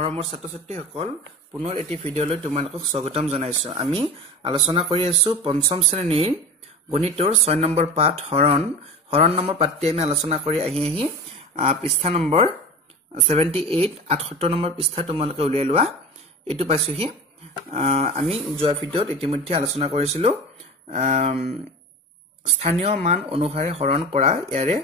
মৰমৰ ছাত্ৰ-ছাত্ৰীসকল পুনৰ এটি ভিডিঅলৈ তোমালোকক স্বাগতম জনাইছো। আমি আলোচনা কৰি আছো পঞ্চম শ্ৰেণীৰ গণিতৰ 6 নম্বৰ পাঠ হৰণ নম্বৰ পাঠটি আমি আলোচনা কৰি আহি পৃষ্ঠা নম্বৰ 78 78 নম্বৰ পৃষ্ঠা তোমালোকে উলিয়াই লোৱা। এটো পাইছোহি আমি যোৱা ভিডিঅত ইতিমধ্যে আলোচনা কৰিছিলো স্থানীয় মান অনুসাৰে হৰণ কৰা ইয়াৰে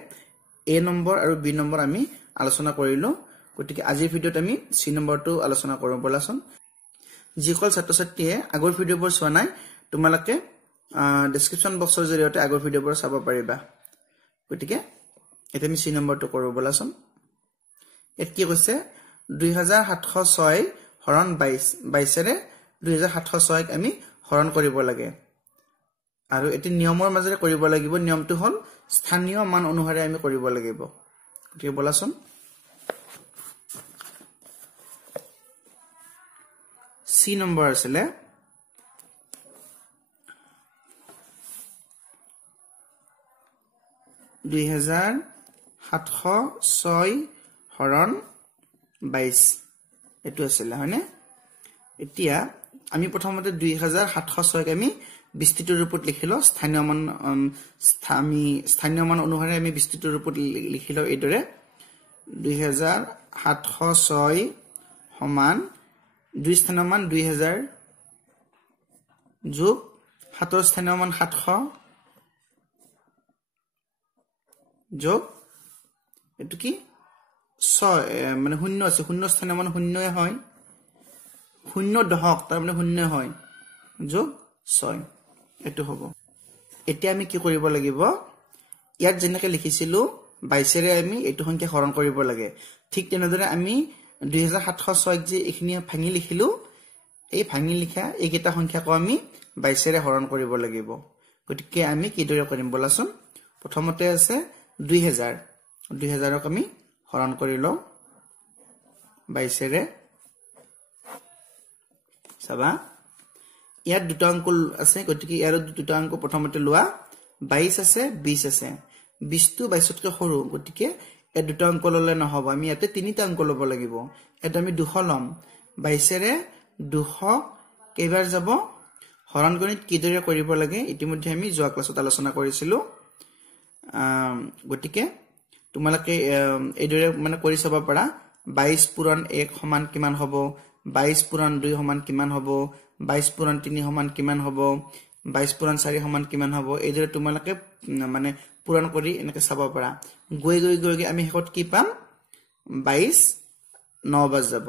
A নম্বৰ আৰু B নম্বৰ আমি আলোচনা কৰিলো। গতিকে আজিৰ ভিডিঅত আমি C নম্বৰটো আলোচনা কৰিম বলাচোন। যিকল ছাত্ৰ-ছাত্ৰীয়ে আগৰ ভিডিঅবোৰ চোৱা নাই তোমালোকে ডেসক্ৰিপচন বক্সৰ জৰিয়তে আগৰ ভিডিঅবোৰ চাব পাৰিবা। গতিকে এটা আমি C নম্বৰটো কৰো বলাচোন। এত কি কৈছে 2706 হৰণ 22 ৰে 2706 ক আমি হৰণ কৰিব লাগে আৰু এটি নিয়মৰ মাজেৰে কৰিব লাগিব। নিয়মটো হল স্থানীয় মান অনুসাৰে আমি কৰিব লাগিব। গতিকে বলাচোন C নম্বৰ আছিলে 2706 হৰণ 22 এটো আছিলে হয়নে। এতিয়া আমি প্ৰথমতে 2706 ক আমি বিস্তৃত ৰূপত লিখিলো। স্থানীয় মান অনুসাৰে আমি বিস্তৃত ৰূপত লিখিলো এইদৰে 2706 সমান 2 স্থানীয় মান 2000 যোগ 7 স্থানীয় মান 700 যোগ এটো কি 6 মানে 0 আছে 0 স্থানীয় মান 0 হয় 0 দশক তাৰ মানে 0 হয় যোগ 6 এটো হ'ব। এতিয়া আমি কি কৰিব লাগিব ইয়াত যেনেকৈ লিখিছিলো 22 ৰে আমি এটো সংখ্যা হৰণ কৰিব লাগে। ঠিক তেনেদৰে আমি 2706 যে এখিনি ভাঙি লিখিলো এই ভাঙি লিখা এইকেইটা সংখ্যাকো আমি 22 ৰে হৰণ কৰিব লাগিব। গতিকে আমি কিদৰে কৰিম বলাচোন। প্ৰথমতে আছে 2000 ক আমি হৰণ কৰি লও 22 ৰে। চাবা ইয়াত দুটা অংক আছে গতিকে ইয়াৰ দুটা অংক প্ৰথমতে লোৱা 22 আছে 20 আছে 20 টো 22 তকৈ সৰু গতিকে এই দুটা অংক ললে নহব। আমি ইয়াতে তিনিটা অংক লব লাগিব। এটা আমি 200 লম 22 ৰে 200 কেইবাৰ যাব হৰণ গণিত কিদৰে কৰিব লাগে ইতিমধ্যে আমি যোৱা ক্লাছত আলোচনা কৰিছিলো। গতিকে তোমালোকে এইদৰে মানে কৰি চাব পাৰা 22 পূৰণ 1 সমান কিমান হ'ব 22 পূৰণ 2 সমান কিমান হ'ব 22 পূৰণ 3 সমান কিমান হ'ব 22 পূৰণ 4 সমান কিমান হ'ব। এইদৰে তোমালোকে মানে পূৰণ কৰি এনেকৈ চাব পাৰা। গৈ আমি শেষত কি পাম 22 9 বাজ যাব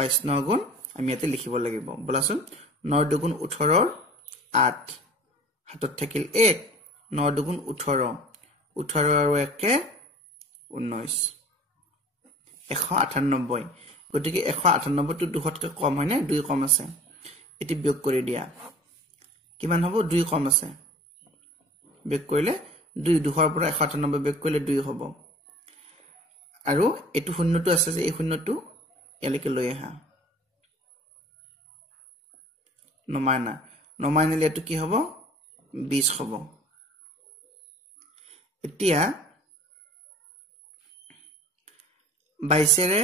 22 9 গুণ আমি ইয়াতে লিখিব লাগিব বলাচোন। 9 দুগুণ 18 8 হাতত থাকিল 1 9 দুগুণ 18 আৰু 1 19 198। গতিকে 198 টো 200 তকৈ কম হয় নে 2 কম আছে। এটি বিয়োগ কৰি দিয়া কিমান হ'ব 2 কম আছে। বিয়োগ কৰিলে 200 ৰ পৰা 198 বিয়োগ কৰিলে 2 হ'ব আৰু এটো শূন্যটো আছে যে এই শূন্যটো এলৈকে লৈ আহা নমাইনালে এটো কি হ'ব 20 হ'ব। এতিয়া 22 ৰে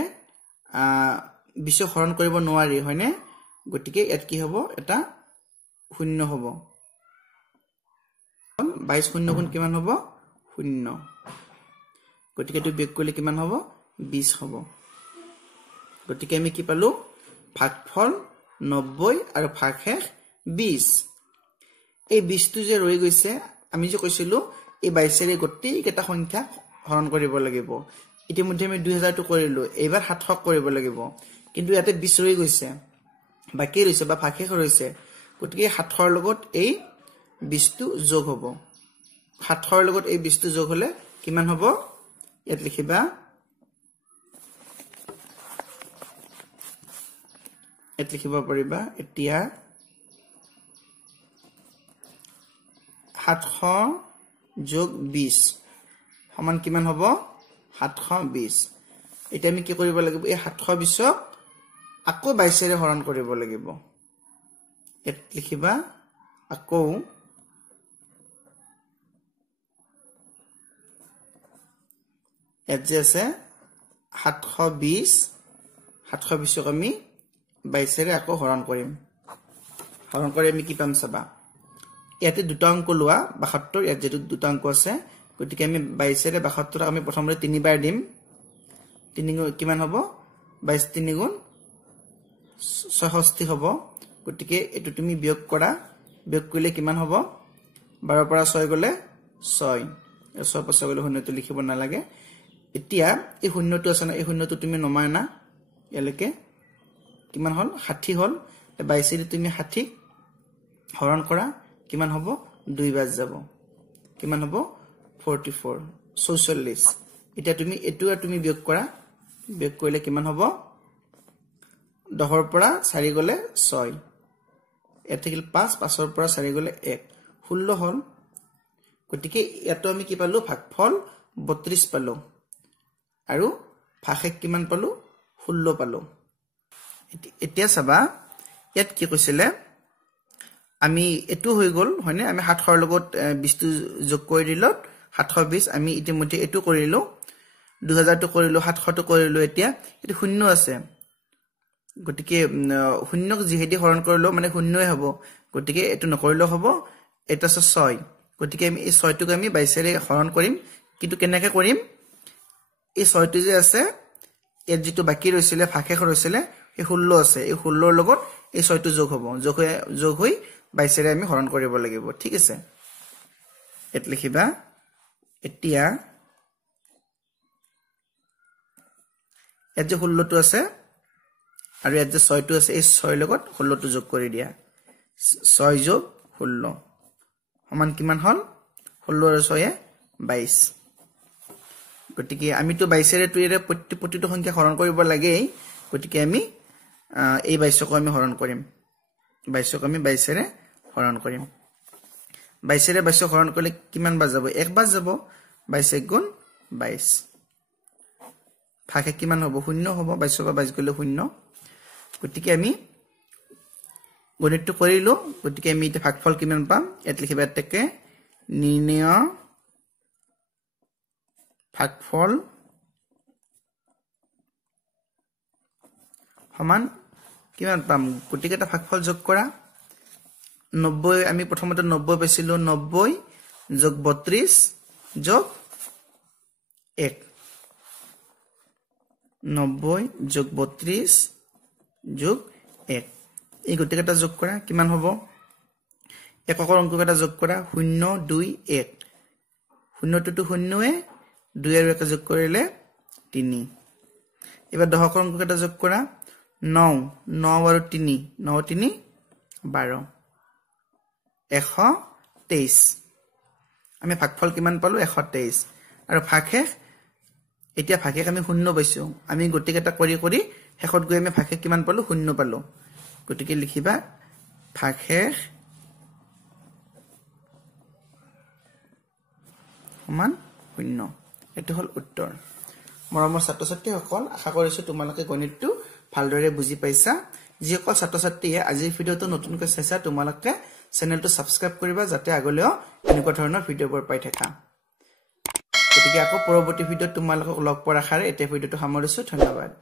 20 হৰণ কৰিব নোৱাৰি হয়নে। গতিকে ইয়াত কি হ'ব এটা শূন্য হ'ব 22 শূন্য গুণ কিমান হ'ব 0। গতিকে এটো বিয়োগ কৰিলে কিমান হ'ব 20 হ'ব। গতিকে আমি কি পালো ভাগফল 90 আৰু ভাগশেষ 20। এই 20 টো যে ৰৈ গৈছে আমি যে কৈছিলো এই 22 ৰে গোটেইকেইটা সংখ্যা হৰণ কৰিব লাগিব। ইতিমধ্যে আমি 2000 টো কৰিলো এইবাৰ 700 কৰিব লাগিব কিন্তু ইয়াতে 20 ৰৈ গৈছে বাকি ৰৈছে বা ভাগশেষ ৰৈছে। গতিকে 700 ৰ লগত এই 20 টো যোগ হ'ব 700 ৰ লগত এই 20 টো যোগ হলে কিমান হ'ব ইয়াত লিখিবা লিখিব পাৰিবা। এতিয়া 700 যোগ 20 সমান কিমান হ'ব 720। এতিয়া আমি কি কৰিব লাগিব এই 720 ক আকৌ 22 ৰে হৰণ কৰিব লাগিব। ইয়াত লিখিবা আকৌ ইয়াত যে আছে 720 720ক আমি 22 ৰে আকৌ হৰণ কৰিম হৰণ কৰি আমি কি পাম চাবা ইয়াতে দুটা অংক লোৱা 72 ইয়াত যেটো দুটা অংক আছে গতিকে আমি 22 ৰে 72 আমি প্ৰথমতে 3 বাৰ দিম 3 কিমান হ'ব 22 3 গুণ 66 হ'ব গতিকে এটো তুমি বিয়োগ কৰিলে কিমান হ'ব 12 পৰা 6 গলে 6 6 পৰা 6 গলে শূন্যটো লিখিব নালাগে এতিয়া এই শূন্যটো আছে না এই শূন্যটো তুমি নমাই না ইয়ালৈকে কিমান হল 60 হল 22 ৰে তুমি 60 হৰণ কৰা কিমান হ'ব 2 বাজ যাব কিমান হ'ব 44 46 এতিয়া তুমি এটো তুমি বিয়োগ কৰিলে কিমান হ'ব 10 ৰ পৰা 4 গলে 6 এত থাকিল 5 5 ৰ পৰা 4 গলে 1 16 হল গতিকে এটো আমি কি পালো ভাগফল 32 পালো আৰু ভাগশেষ কিমান পালো 16 পালো এতিয়া চাবা ইয়াত কি কৈছিলে আমি এটো হৈ গল হয়নে আমি 7 ৰ লগত 20 টো যোগ কৰি দিলত 720 আমি ইতিমধ্যে এটো কৰিলো 2000 টো কৰিলো 700 টো কৰিলো এতিয়া এটো শূন্য আছে গতিকে শূন্যক যিহেদি হৰণ কৰিলো মানে শূন্যই হ'ব গতিকে এটো নকৰিলো হ'ব এটা 6 গতিকে আমি এই 6 টোক আমি 22 ৰে হৰণ কৰিম কিন্তু কেনেকৈ কৰিম এই 6 টো যে আছে এত যেটো বাকি ৰৈছিলে ভাগশেষ ৰৈছিলে এই 16 আছে এই 16 ৰ লগত এই 6 টো যোগ হ'ব যোগ হৈ 22 ৰে আমি হৰণ কৰিব লাগিব ঠিক আছে এত লিখিবা এতিয়া এত যে 16 টো আছে আৰু এত যে 6 টো আছে এই 6 লগত 16 টো যোগ কৰি দিয়া 6 যোগ 16 সমান কিমান হল 16 আৰু 6 22 গতিকে আমি তো 22 ৰে টুইৰে প্ৰতিটো সংখ্যা হৰণ কৰিব লাগে গতিকে আমি এই 22 ক আমি হৰণ কৰিম 22 ক আমি 22 ৰে হৰণ কৰিম 22 ৰে 22 হৰণ কৰিলে কিমান বাজ যাব 1 বাজ যাব 22 গুণ 22 ভাগে কিমান হ'ব 0 হ'ব 22 পৰা 22 গলে 0 গতিকে আমি গণিতটো কৰিলো গতিকে আমি এটা ভাগফল কিমান পাম এত লিখিবা তেকে নিৰ্ণয় ভাগফল সমান কিমান পাম গতিকে এটা ভাগফল যোগ কৰা 90 আমি প্ৰথমতে 90 পাইছিলো 90 যোগ 32 যোগ 1 90 যোগ 32 যোগ 1 এই গতিকেটা যোগ কৰা কিমান হ'ব এককৰ অংককেটা যোগ কৰা 0 2 1 0 টো 0 এ 2 আৰু 1 যোগ কৰিলে 3 এবাৰ দহকৰ অংককেটা যোগ কৰা 9 9 আৰু 3 9 3 12 123 আমি ভাগফল কিমান পালো 123 আৰু ভাগশেষ এতিয়া ভাগশেষ আমি 0 পাইছো আমি গতিকেটা কৰি শেষত গৈ আমি ভাগশেষ কিমান পালো 0 পালো গতিকে লিখিবা ভাগশেষ সমান 0 এটো হল উত্তৰ মৰমৰ ছাত্ৰ-ছাত্ৰীসকল আশা কৰিছো তোমালোকে গণিতটো ভালদৰে বুজি পাইছা যিসকল ছাত্ৰ-ছাত্ৰীয়ে আজিৰ ভিডিওটো নতুনকৈ চাইছা তোমালোকে চেনেলটো সাবস্ক্ৰাইব কৰিবা যাতে আগলৈও এনেকুৱা ধৰণৰ ভিডিওবোৰ পাই থাকা গতিকে আকৌ পৰৱৰ্তী ভিডিওত তোমালোকক লগ পোৱাৰ আশাৰে এটা ভিডিওটো সামৰিছো ধন্যবাদ